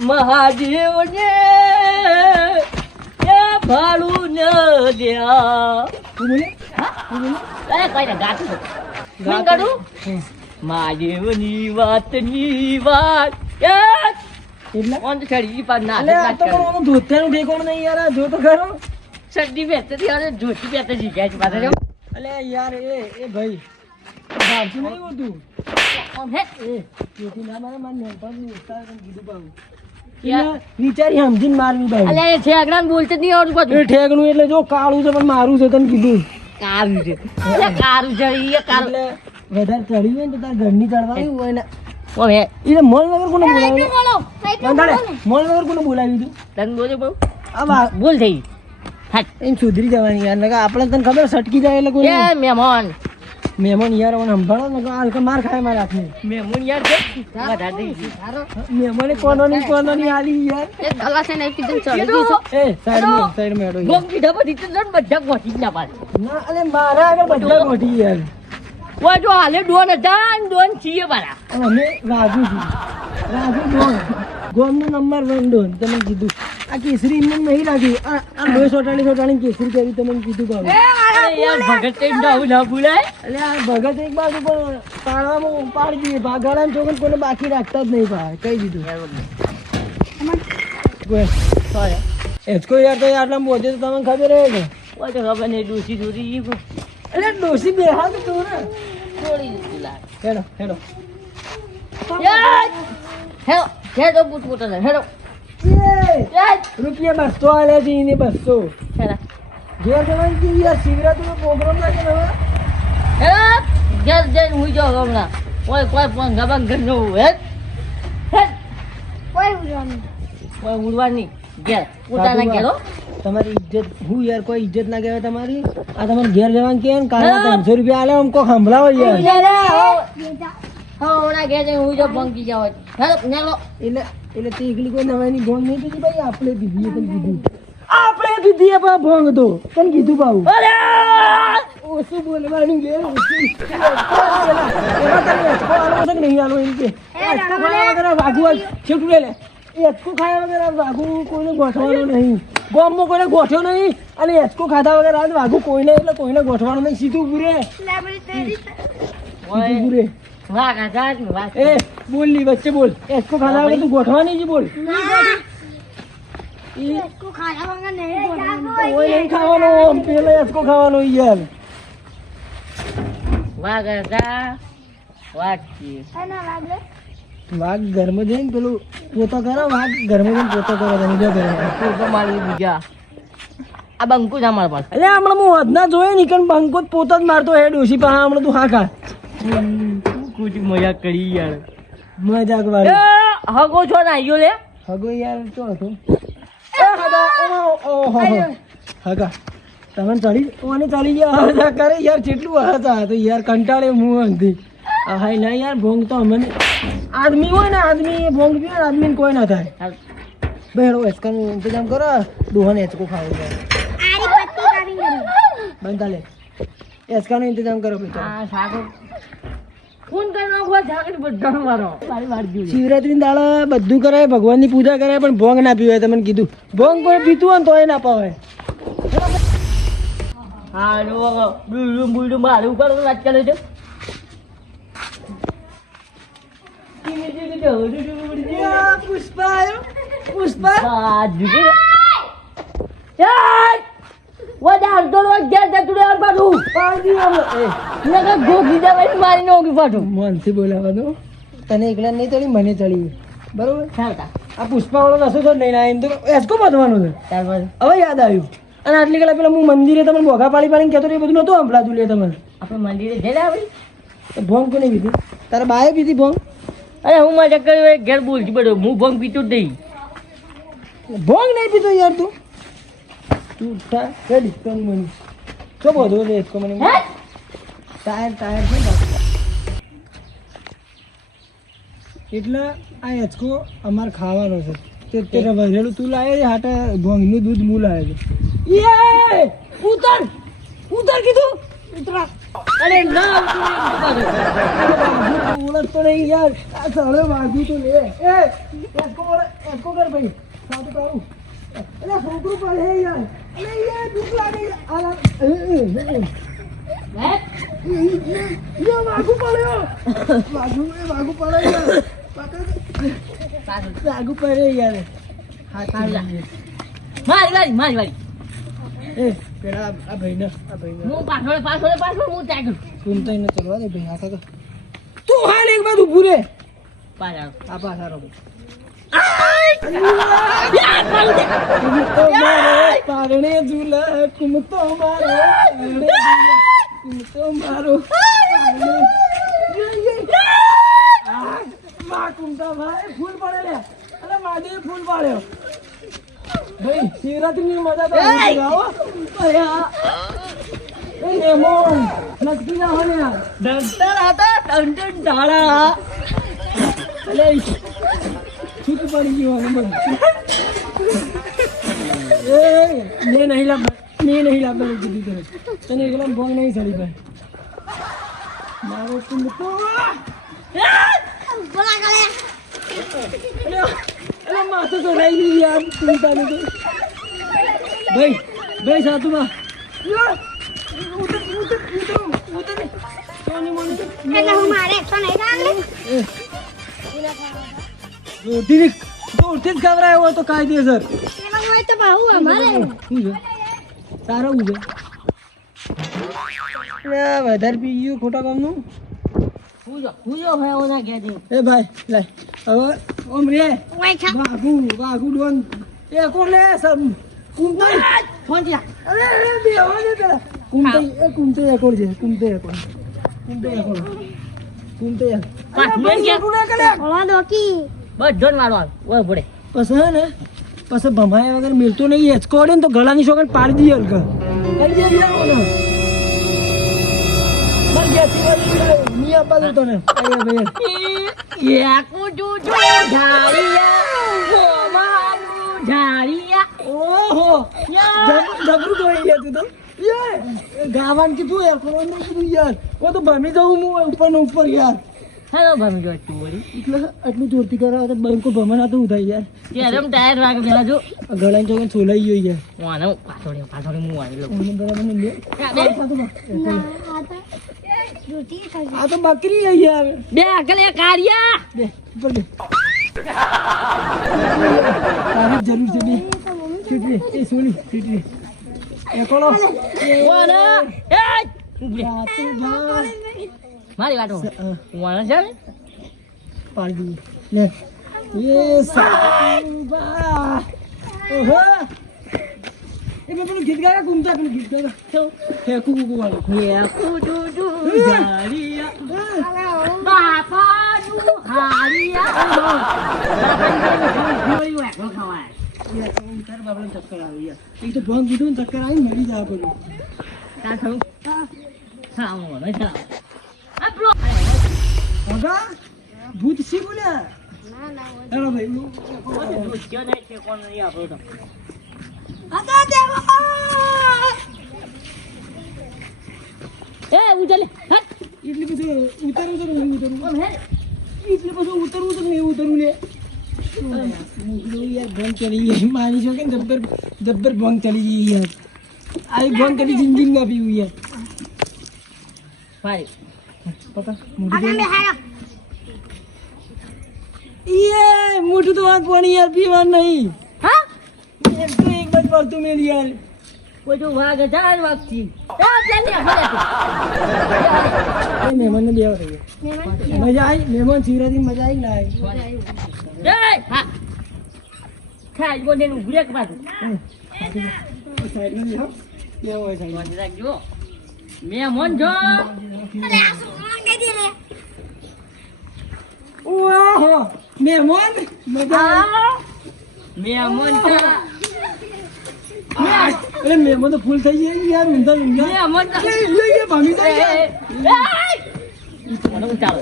મહાદેવ ને ભાડું ન દ્યા મહાદેવની વાતની વાત શરદી બેસતી જોતી બેસતી શીખ્યા છે પાછા અલે યાર એ ભાઈ ભાવતું નહીં હોતું વિચારી સમજીને મારવી ભાઈ અલે ઠેકડા બોલતે નહીં આવડતું પાછું એ ઠેકણું એટલે જો કાળું છે પણ મારું છે તને કીધું કારું છે કારું છે એ કારું વધારે ચડી હોય ને તો તાર ઘરની ચડવાનું હોય ને ઓમે એને મોલ વગર કોને બોલાવ્યું મોલ વગર કોને બોલાવ્યું તું તને બોલે બહુ આ ભૂલ થઈ એને સુધરી જવાની યાર નકા આપણે તને ખબર સટકી જાય એટલે કોઈ એ મહેમાન મહેમાન યાર મને સંભાળો ને હાલકા માર ખાય મારા હાથને મહેમાન યાર છે વધારે મહેમાને કોનોની આલી યાર એ દલા છે ને કીધું ચડી ગઈ એ સાઈડ માં હેડો ગોમ કીધા પછી તો બધા ગોઠી ના પાડે ના અલે મારા આગળ બધા ગોઠી યાર ઓય જો હાલે ડોન હતા ને ડોન છીએ બારા અમે રાજુ ડોન ગોમનો નંબર 1 ડોન તમે કીધું આ કેસરી એમને નહીં રાખી આ લોહી સોટાણી કેસરી કરી તમે કીધું બાબુ યાર ભગત તે ના ભૂલાય એટલે આ ભગત એક બાજુ પણ પાડવામાં પાડી દઈએ ભાગાડા ચોકન કોઈને બાકી રાખતા જ નહીં ભાઈ કહી દીધું એચકો યાર તો આટલા મોજે તો તમને ખબર હે ને ઓય તો ખબર નહીં ડોસી દોરી એટલે ડોસી બેહા તો તું ને છોડી દીધી લા હેડો હેડો હેડો પૂટ હેડો રૂપિયા 200 આલે છે એને 200 હેડા ઘેર જવાની કે યાર શિવરાત્રીનો પ્રોગ્રામ લાગે ને હવે હેડા ઘેર જઈને હું જાઉં હમણાં કોઈ પંખા બંગર નો હેડ કોઈ ઉડવાની ઘેર પોતાના ઘેરો તમારી ઇજ્જત હું યાર કોઈ ઇજ્જત ના કહેવાય તમારી આ તમારે ઘેર જવાનું કે ને કાલે 300 રૂપિયા આલે અમકો સંભળાવો યાર હમણાં ઘેર જઈને હું જો પંખી જાવ હેડો નેલો એટલે તે એકલી કોઈ નવાની ભોંગ નહીં પીધી ભાઈ આપણે પીધી તને કીધું આપણે પીધી પણ ભોંગ તો તને કીધું બાબુ ઓછું બોલવાનું લે નહીં આલો એમ કે વાઘુ છેટું લે એચકો ખાયા વગર વાઘુ કોઈને ગોઠવાનું નહીં ગામમાં કોઈને ગોઠ્યો નહીં અને એચકો ખાધા વગર આ વાઘુ કોઈને એટલે કોઈને ગોઠવાનું નહીં સીધું પૂરે પૂરે એ બોલ ની વચ્ચે બોલ એચકો ખાધા વગર તું ગોઠવાની જ બોલ નહીં ખાવાનો પેલો એચકો ખાવાનો યાર વાઘ ઘરમાં જઈને પેલું પોતા કરો વાઘ ઘરમાં જઈને પોતા કરો પોતો મારી બીજા આ બંકુ ના માર પાસે એટલે હમણાં હું હદના જોયે નહીં કારણ બંકો જ પોતા જ મારતો હે ડોસી પાસે હમણાં તું હા ખા કુછ મજાક કરી યાર મજાક વાળી હગો છો ને આયો લે હગો યાર ચો હતો હગા તમે ચડી ઓને ચડી ગયા કરે યાર જેટલું હતા તો યાર કંટાળે મું હતી હાય ના યાર ભોંગ તો અમને આદમી હોય ને આદમી ભોંગ પીવે ને આદમીને કોઈ ના થાય બેડો એસકાનો ઇંતજામ કરો દોહન એચકો ખાવું છે બંધા લે એસકાનો ઇંતજામ કરો ફોન કરવાનો જાગર બધાનો મારો મારી વાત જોઈ શિવરાત્રી દાડા બધું કરાય ભગવાનની પૂજા કરાય પણ ભોંગ ના પીવાય તમને કીધું ભોંગ કોઈ પીતું હોય ને તોય ના પાવાય હા નો બુડું મારું ઉપર વાત કરે છે પુષ્પા મનથી બોલાવાનું તને એકલા નહીં ચડી મને ચડી બરોબર આ પુષ્પા વાળો નશો તો નહીં ના એમ તો એસકો બાંધવાનું છે હવે યાદ આવ્યું અને આટલી કલાક પેલા હું મંદિરે તમને બોઘા પાડી પાડીને કહેતો એ બધું નતું સંભળાતું લે તમને આપણે મંદિરે જઈને આવી ભોંગ કોને પીધી તારા બાએ પીધી ભોંગ અરે હું મજા કર્યો ઘેર બોલતી પડ્યો હું ભંગ પીતો જ નહીં ભોંગ નહીં પીતો યાર તું રેડી તો મને શું બોધો રે એસકો મને ટાયર છે એટલે આ એચકો અમારે ખાવાનો છે તે વરેલું તું લાવે છે હાટે ભોંગનું દૂધ હું લાવે છે ઉતર કીધું ઉતરા અરે ના ઓળખતો નહીં યાર આ સાલે વાગ્યું તો લે એ એકો કર ભાઈ સાદું તારું એટલે છોકરું પડે યાર અરે યાર દુખ લાગે વાગુ પડ્યો વાગુ પડે યાર વાગુ પડે યાર હા મારી વારી એ પેલા આ ભાઈને હું પાછળ હું ત્યાં ઘૂમતા એને ચલવા દે ભાઈ હાથા તું હાલ એક બાજુ ઊભું રે પાછળ આ પાછા રહો પારણે ઝૂલા કુમતો મારો કુમતો મારો કુમતા ભાઈ ફૂલ પડે લે અરે માધે ફૂલ પાડ્યો ભાઈ શિવરાત્રી ની મજા તો આવો મેમોન નક્કી ના હોય યાર ડંટર હતા ટંટન ઢાળા અલે છૂટ પડી ગયો હવે બધું એ મેં નહીં લાવવાનું કીધું તને એકલા ભોંગ નહીં ચડી ભાઈ મારો તું તો અરે માથું તો રહી ગયું યાર ચિંતા નથી ભાઈ સાતુમાં જોરથી જ ખવડાયો હોય તો કાયદેસર સારો ઉભે વધારે પી ગયું ખોટા કામનું હુજો ભાઈ ઓના કે દે એ ભાઈ લાય હવે ઓમ રે વાઘુ ડોન એ કોણ લે સમ કુંતઈ ફોન જા અરે બે હોને પેલા કુંતઈ એ કોણ છે કુંતઈ એ કોણ પાંચ મિનિટ કે ઓલા દોકી બસ જોન મારવા ઓય પડે પછી હે ને પછી ભમાયા વગર મિલતો નહીં હેચકો ને તો ગળાની સોગન પાડી દઈએ હલકા કરી દે યાર ઓલો મર ગયા સીવા ની આપા દો તને આયા ભાઈ યાકુ જુજુ ઝાડિયા ગોમાનું ઝાડિયા ઓહો જબરું જોઈ ગયા તું તો યાર ગાવાન કીધું યાર કોણ નહીં કીધું યાર ઓ તો ભમી જાઉં હું ઉપર ને ઉપર યાર હેલો ભમી જો તું વળી એટલે આટલું જોરથી કરાવે તો બંકો ભમણા તો ઉધાઈ યાર કેરમ ટાયર વાગે પેલા જો ગળાની ચોગન છોલાઈ ગયો યાર વાનો પાછળ હું આવી લો ઓને બરાબર ને લે બે આ તો બકરી છે યાર અકલે કારિયા બે ઉપર બે તારી જરૂર છે બે છૂટવી એ સોની છૂટવી એ કોલો વાના એ ઉભરે તું જા મારી વાતો વાના છે પાડી લે એ સાબા ઓહો એ મેં પેલું ગીત ગાયા ઘૂમતા પેલું ગીત ગાયા હે કુકુ વાળો યાકુ જુજુ ઝાડિયા બાપાનું હાડિયા તાર બાપડે ચક્કર આવી યાર એક તો ભંગ કીધું ને ચક્કર આવી મરી જા બધું તા થયું હા હું નહીં આપણો હોગા ભૂત સી બોલ્યા હેલો ભાઈ ક્યાં જાય છે કોણ નહીં આપણો તો એ ઉજલે હટ એટલે પછી ઉતારું તો નહીં ઉતારું હે એટલે પછી ઉતરવું તો નહીં ઉતરવું લે યાર ભંગ ચલી ગઈ માની છો કે જબ્બર ભંગ ચલી ગઈ યાર આ ભંગ કદી જિંદગી ના પીવું યાર ભાઈ પતા મોટું ये मोटू तो વાત પાણી યાર પીવા નહીં હા એક તો એક બાદ પડતું મેલ યાર કોઈ જો વાગ જાન વાગતી એ જલ્દી ભલે એ મહેમાન ને બેવા થઈ મજા આવી મહેમાન શિવરાત્રી મજા આવી ના આવી એ હા ખાઈ ગોને નું બ્રેક પાછું સાઈડ માં બેહો કેવો હોય સાઈડ વાંચી રાખજો મે મન જો ઓહો મહેમાન મજા મે મન તા અરે મહેમાન તો ફૂલ થઈ ગયા યાર ઊંધા ઊંધા મે મન લઈ ભામી જાય મને ઉતારો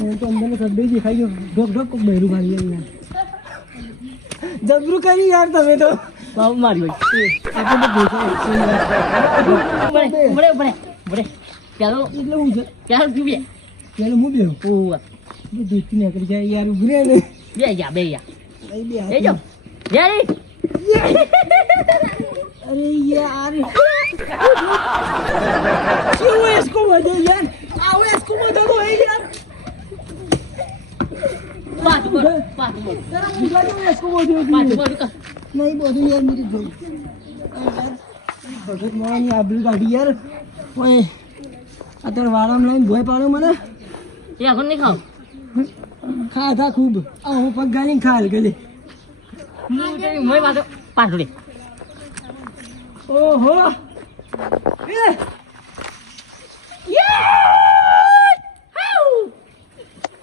હું તો અંદર સબ્બે દેખાઈ ગયો ઢોક ઢોક બહેરું મારી યાર જબરું કરી યાર તમે તો બાબુ મારી આપણે તો બરે બરે બરે પેલો એટલે હું છે પેલો પીવે પેલું હું બેહું ઓવા દૂધથી નીકળી જાય યાર ઉભી રહે ને બે જા બે જા અહીં બે એ જો યાર અરે યાર क्यों इसको मजे यार आओ इसको मजे दो है यार પાટ બોલ जरा बुला दो इसको मजे दो પાટ બોલ કા नहीं बोलो यार मेरी जोई यार भगत मोहन आबरू गाड़ी यार ओए अतर वाराम लाइन भोय पाड़ो मने યા કોણ નહીં ખાવ खा था खूब आ હું પગ ગાલી ખાલ ગલે મોય માતો પાટડી ઓહો એ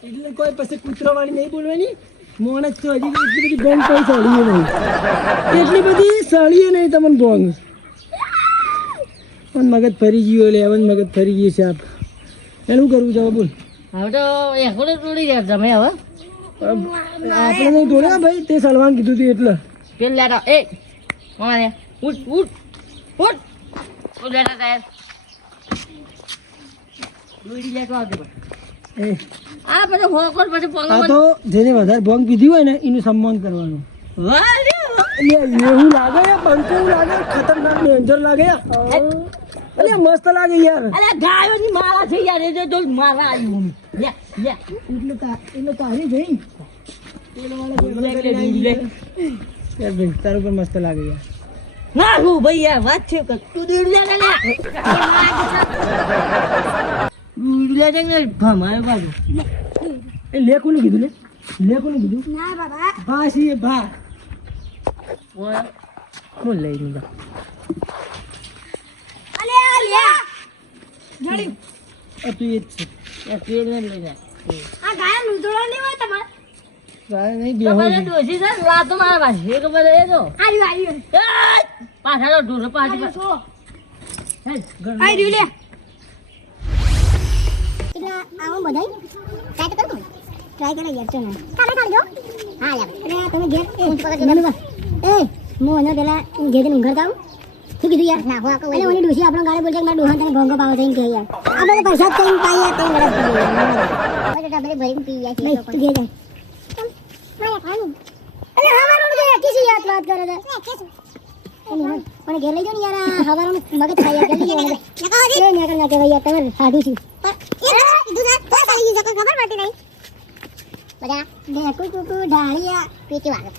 એટલે કોઈ પછી કૂતરાવાળી નહીં બોલવાની મોણ જ તો હજી એટલી બધી બોંગ કોઈ સળીએ નહીં એટલી બધી સળીએ નહીં તમને બોંગ પણ મગજ ફરી ગયો લે હવે મગજ ફરી ગયું છે આપ એનું કરવું છે હવે બોલ હવે તો એકડે તોડી જાય તમે હવે આપણે નહીં તોડે ભાઈ તે સલવાન કીધું હતું એટલે પેલ લેતા એ મારે ઉઠ ઉઠ ઉઠ ઉઠ લેતા તાર દોડી લેતો આવજો એ આ બધો હોકોર પછી આ પંગ તો જેને વધારે બોંગ પીધી હોય ને એનું સન્માન કરવાનું વાહ એવું લાગે પંખો લાગે ખતરનાક ડેન્જર લાગે અરે મસ્ત લાગે યાર અરે ગાયોની મારા છે યાર એ તો મારા આવ્યું લે લે એટલે તારી જઈ યાર ભાઈ તારું પણ મસ્ત લાગે યાર ના હું ભાઈ યાર વાત છે કે તું દૂર લે લે દૂર લે ને ભમાય બાજુ એ લે કોને કીધું લે કોને કીધું ના બાબા ભા છે ભા ઓય હું લઈ લીધા અલે અલ્યા તું એ જ છે એ પેલ ને લઈ જાય આ ગાય નુદળો નહીં હોય તમારે ગાય નહીં તો બેહો મને ડોસી છે લાતો મારા પાસે એ ખબર એ તો આર્યું પાછળ ઢોરો પાછી છો હે આર્યું લે એટલે આવું બધાય ટ્રાય તો કરું ટ્રાય કરે યાર ચલો તમે ખાજો હા યાર એટલે તમે ઘેર એ હું એને પેલા ઘેર જઈને ઊંઘર જાઉં શું કીધું યાર ના હું એટલે ઓલી ડોસી આપણો ગાળે બોલશે કે મારા ડોહા તને ભોંગો પાવો થઈને કે યાર આપણે તો પૈસા જ કઈ પાઈ યાર તઈ ગળા પડી હવે તો ભરી પી જાય છે નહીં તું ઘેર જા માયા ખાનું અલે હવારોડ દે કિસી યાદ વાત કરે છે પણ ઘેર લઈ જાઓ ને યાર આ હવારોડ મગજ ખાઈ યાર જલ્દી એ નકર ના કહેવાય યાર તમારે સાધુ છું ખબર પડતી નહીં બધા દેકુ કુકુ ઢાળિયા પીટી વાગે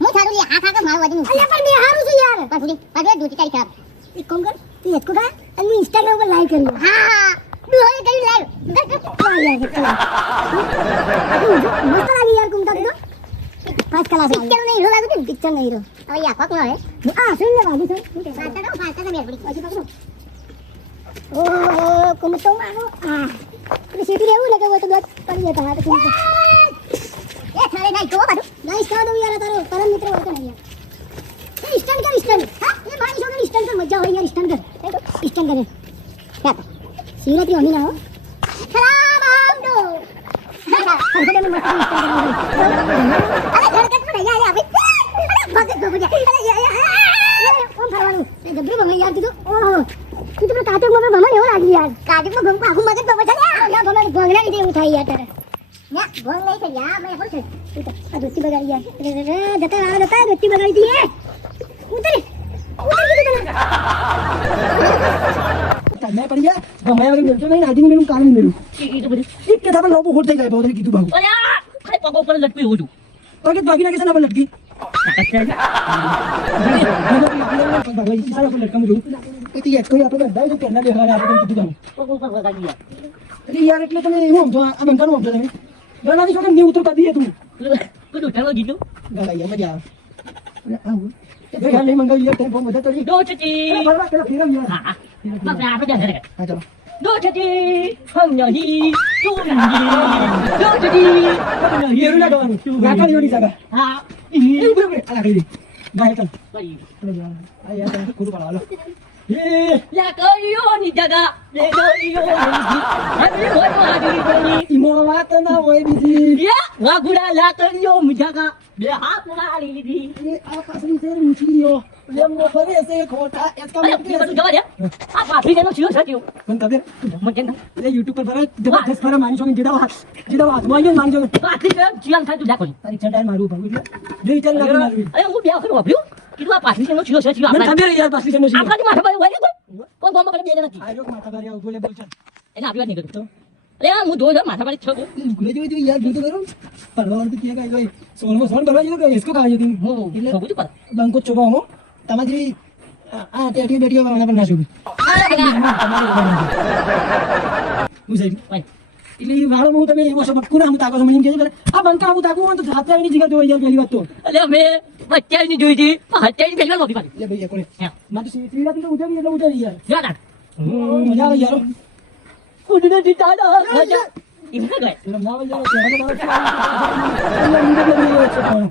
હું થારું લે આ ખાકે મારું વજન અલ્યા પણ મે હારું છું યાર પણ ફૂડી પાડે દૂધી તારી ખરાબ એક કોમ કર તું એક કોડા અને હું ઇન્સ્ટાગ્રામ પર લાઈવ કરી હા દુહે કરી લાઈવ મસ્ત લાગી યાર કુમતા તો ફાસ્ટ ક્લાસ પિક્ચર નહીં હીરો લાગુ છે પિક્ચર નહીં હીરો હવે યા કોક નો હે આ સુન લે બાબુ સર ફાસ્ટ તો મેર પડી પછી પકડો ઓહો કુમતો મારો આ તો સીટી રહેવું લગે હોય તો દોત પડી જતા હા તો કુમતો એ થારે નહીં તો બાદુ નહીં સ્ટાર્ટ દઉં યાર તારો પરમ મિત્ર હોય તો નહીં યાર એ સ્ટન્ટ કર સ્ટન્ટ હા એ મારી છોકરી સ્ટન્ટ કર મજા હોય યાર સ્ટન્ટ કર સ્ટન્ટ કરે યા સીરતી હોની ના હો ખરાબ આમ દો ખડખડે में मस्त स्टન્ટ અરે ખડખડ પર યાર અરે ભગત ગો બજા અરે ઓમ ફરવાનું એ જબરી ભંગ યાર કીધું ઓહો તું તો કાટક માં ભમણ એવો લાગી યાર કાટક માં ભંગ આખું મગજ બબો ચાલે ના ભમણ ભંગના લીધે એવું થાય યાર તારે ના ભંગ નહીં છે યાર મેં બોલ છે આ દોસ્તી બગાડી યાર જતા દોસ્તી બગાડી દી હે ઉતરી કીધું તને मैं पड़ गया मैं वाली मिलतो नहीं आदमी मेनू कान में मिलू એ તો બધી एक के था लोबो खोट થઈ જાય બહુ કીધું ભાગો અરે આ ખાઈ પગો પર લટકી હોજો તો કે બાકી ના કે ના લટકી ભગવાન સારા પર લટકા મું એ યાર કોઈ આપણે બધા તો કેના દેખાડે આપણે કીધું પગો પર વગાડી યાર અરે યાર એટલે તમે હું સમજો આ બંકાનો સમજો તમે બનાવી છો કે ને ઉતર કરી દે તું કુદું ઠાલો ગીધું ગાયા મજા આવે આવું એ યાર નહીં મંગાવી યાર ટેમ્પો મજા ચડી દો ચટી બરાબર પેલા ફેરવ યાર હા બાપ રે આપણે જાય હા ચાલો દો ચટી હમણાહી તુંગી દો ચટી હમણાહી યેરું ના ગાવાનું ગાતા યોની જાગા હા એ ઉપર ઉપર આ કરી ગાય ચાલ કરી આ યાર તમે ખોટું પાડો લા કયો ની જગા લે દોયો હમણી બોલો હાજી બોલી ઈમો વાત ના હોય બીજી યા વાગુડા લા કયો ની જગા બે હાથ મારી લીધી એ આ પાછલી શેર મૂછી લ્યો ये मोफरे ऐसे खोटा इसका અરે, એ બધું જવા દે. આ પાછી જેનો ચિયો છે ચિયો. मन कबीर મને કેમ થાય? ये YouTube पर भरा जबरदस्त भरा मानी छोकन जीदा हाथ मांगे मानी छोकन પાછી છે, ચિયાન થાય તું દાખવ. तारी चटाई मारू पर जे चल ना मारू અરે, હું બે વખત વાપર્યું. કીધું આ પાછી જેનો ચિયો છે ચિયો. मन આપણા- कबीर यार बासली से नशी આપણાથી માથા પર વળી ગયો. પણ ગામમાં કને બે જણા નથી. आयो माथा भरिया बोले बोल चल એટલે આપણી વાત નહીં કરતો. અરે, હું જોઉં છું, માથા પર છો. गुले जो तू यार तो करो परवार तो किया का कोई सोन में सोन भरवा जो इसको कहा जो तुम હું છોકું છું પર. બંકો ચોબા હો તમારી આ ટેટી બેટીઓ વાળા પણ ના શોભી બુઝાઈ ભાઈ, એટલે ઈ વાળો હું તમે એવો શબ્દ કોના હું તાકો મને એમ કહે આ બંકા હું તાકો તો હાથે આવીની જગ્યા તો યાર પહેલી વાત તો અરે, અમે બચ્ચાની જોઈ હતી, પણ હત્યાની પહેલા નહોતી પાડી. એટલે ભાઈ કોને હા. માં તો સીધી રાત તો ઉઠાવી એટલે ઉઠાવી યાર જો તાર. મજા આવે યાર ઉડીને જીતા હતા. એમ ના ગયે. એટલે ના આવે યાર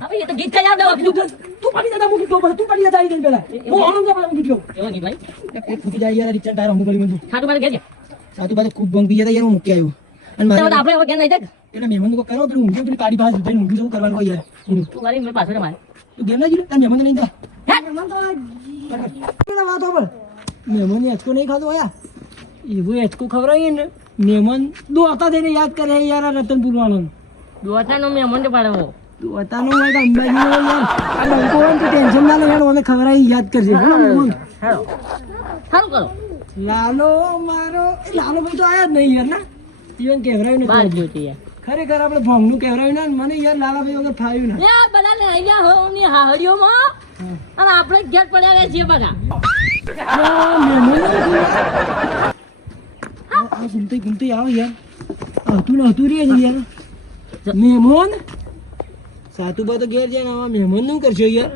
હવે એ તો ગીત કઈ આવડે વાપર્યું. તું પાડી જતા મૂકી તો તું પાડી જતા આવી પેલા હું આનું તો પાડી મૂકી એવો ગીત ભાઈ. એ ફૂટી જાય યાર રિચન ટાયર હું ગળી મને ખાટું મારે ઘેર છે. સાતું બાદ ખૂબ બંક પી જતા યાર હું મૂકી આવ્યો અને તો મારે આપણે હવે ક્યાં નહીં જાય? એટલે મહેમાન કો કરો પેલું ઊંઘી પેલી કાઢી પાસે જઈને ઊંઘી જવું કરવાનું હોય યાર તું વાળી મેં પાછળ મારે. તું ગેમ ના જીલે તાર મહેમાન નહીં જા હે? મહેમાન તો પેલા વાત હોબર મહેમાન ને હેચકો નહીં ખાતો યાર એવું હેચકો ખવડાવીએ ને મહેમાન દોતા થઈને યાદ કરે યાર આ રતનપુર વાળો દોતાનો મેં મને પાડવો. દોતાનો હોય કે અંબાજી નો યાર આ બંકો હોય ને તો ટેન્શન ના લે યાર અમે ખવડાવી યાદ કરજે હા મહેમાન સારું સારું કરો. લાલો મારો એ લાલો ભાઈ તો આયા જ નહીં યાર ના જીવન કહેવરાયું બહાર ને જોતી યાર. ખરેખર આપણે ભોંગનું કહેવરાયું ને મને યાર લાલાભાઈ વગર ફાવ્યું ના લે, આ બધા લઈ ગયા હોવની હાહડીઓમાં. અને આપણે ઘેર પડ્યા રહ્યા છીએ બઘા. ઘૂમતી ઘૂમતી આવે યાર આવતું ને આવતું રે યાર મહેમાન સાતુબા તો ઘેર જાય ને આવા મહેમાન નું કરશો યાર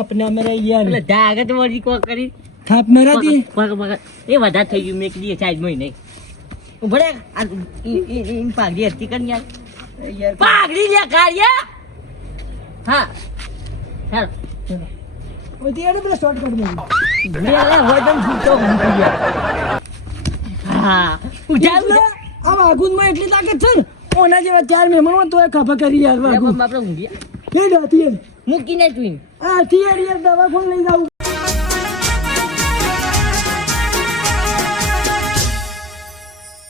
આપના મરા યાર એટલે જાગત વળી કોક કરી થાપ મરાતી પગ પગ એ વધારે થઈ ગયું મેં કીધી સાઈડ માં નહીં. ઉભરે આ ઈ પાઘડી હતી કન યાર. યાર પાઘડી લે કાઢ્યા. હા ચાલ. ઓય તે એને પેલા શોર્ટકટ માં લે લે વજન ફૂટતો ઘૂમતી યાર. હા ઉઠાવ આ વાગુન માં એટલી તાકાત છે ને ઓના જેવા ચાર મહેમાન હોય તો એ ખભા કરી યાર વાગુન આપણે ઊંઘ્યા એ ડાતી મૂકીને તું આ થી યાર દવા કોણ લઈ જાવ